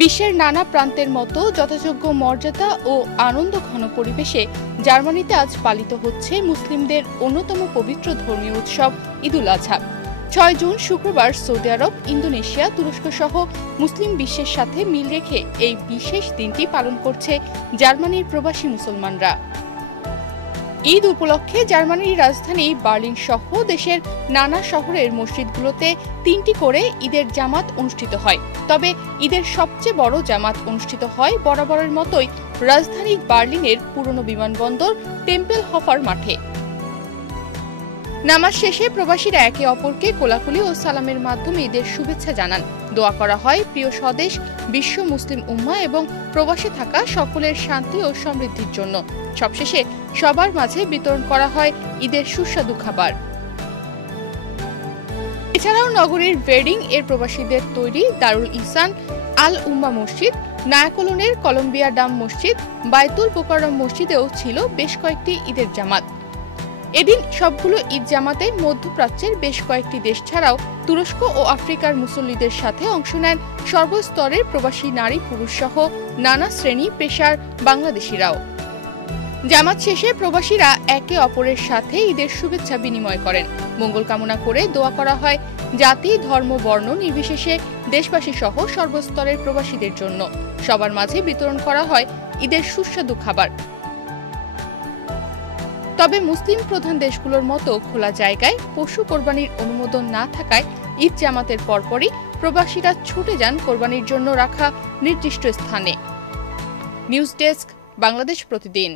বিশ্বের নানা প্রান্তের মতো যথাযোগ্য মর্যাদা ও আনন্দঘন পরিবেশে জার্মানিতে আজ পালিত হচ্ছে মুসলিমদের অন্যতম পবিত্র ধর্মীয় উৎসব ঈদুল আজহা। ৬ জুন শুক্রবার সৌদি আরব, ইন্দোনেশিয়া, তুরস্ক সহ মুসলিম বিশ্বের সাথে মিল রেখে এই বিশেষ দিনটি পালন করছে জার্মানির প্রবাসী মুসলমানরা। ঈদ উপলক্ষে জার্মানির রাজধানী বার্লিন সহ দেশের নানা শহরের মসজিদগুলোতে ৩টি করে ঈদের জামাত অনুষ্ঠিত হয়। তবে ঈদের সবচেয়ে বড় জামাত অনুষ্ঠিত হয় বরাবরের মতোই রাজধানী বার্লিনের পুরনো বিমানবন্দর টেম্পেলহফার মাঠে। নামাজ শেষে প্রবাসীরা একে অপরকে কোলাকুলি ও সালামের মাধ্যমে ঈদের শুভেচ্ছা জানান। দোয়া করা হয় প্রিয় স্বদেশ, বিশ্ব মুসলিম উম্মাহ এবং প্রবাসে থাকা সকলের শান্তি ও সমৃদ্ধির জন্য। সবশেষে সবার মাঝে বিতরণ করা হয় ঈদের সুস্বাদু খাবার। এছাড়াও নগরীর ভেডিং এর প্রবাসীদের তৈরি দারুল ইহসান, আল উম্মা মসজিদ, নায়াকলনের কলম্বিয়া ডাম মসজিদ, বায়তুল মোকাররম মসজিদেও ছিল বেশ কয়েকটি ঈদের জামাত। এদিন সবগুলো ঈদ জামাতে মধ্যপ্রাচ্যের বেশ কয়েকটি দেশ ছাড়াও তুরস্ক ও আফ্রিকার মুসল্লিদের সাথে অংশ নেন সর্বস্তরের প্রবাসী নারী পুরুষ সহ নানা শ্রেণী পেশার বাংলাদেশিরাও। জামাত শেষে প্রবাসীরা একে অপরের সাথে ঈদের শুভেচ্ছা বিনিময় করেন। মঙ্গল কামনা করে দোয়া করা হয় জাতি, ধর্ম, বর্ণ নির্বিশেষে দেশবাসী সহ সর্বস্তরের প্রবাসীদের জন্য। সবার মাঝে বিতরণ করা হয় ঈদের সুস্বাদু খাবার। তবে মুসলিম প্রধান দেশগুলোর মতো খোলা জায়গায় পশু কোরবানির অনুমোদন না থাকায় ঈদ জামাতের পরপরই প্রবাসীরা ছুটে যান কোরবানির জন্য রাখা নির্দিষ্ট স্থানে। নিউজ ডেস্ক, বাংলাদেশ প্রতিদিন।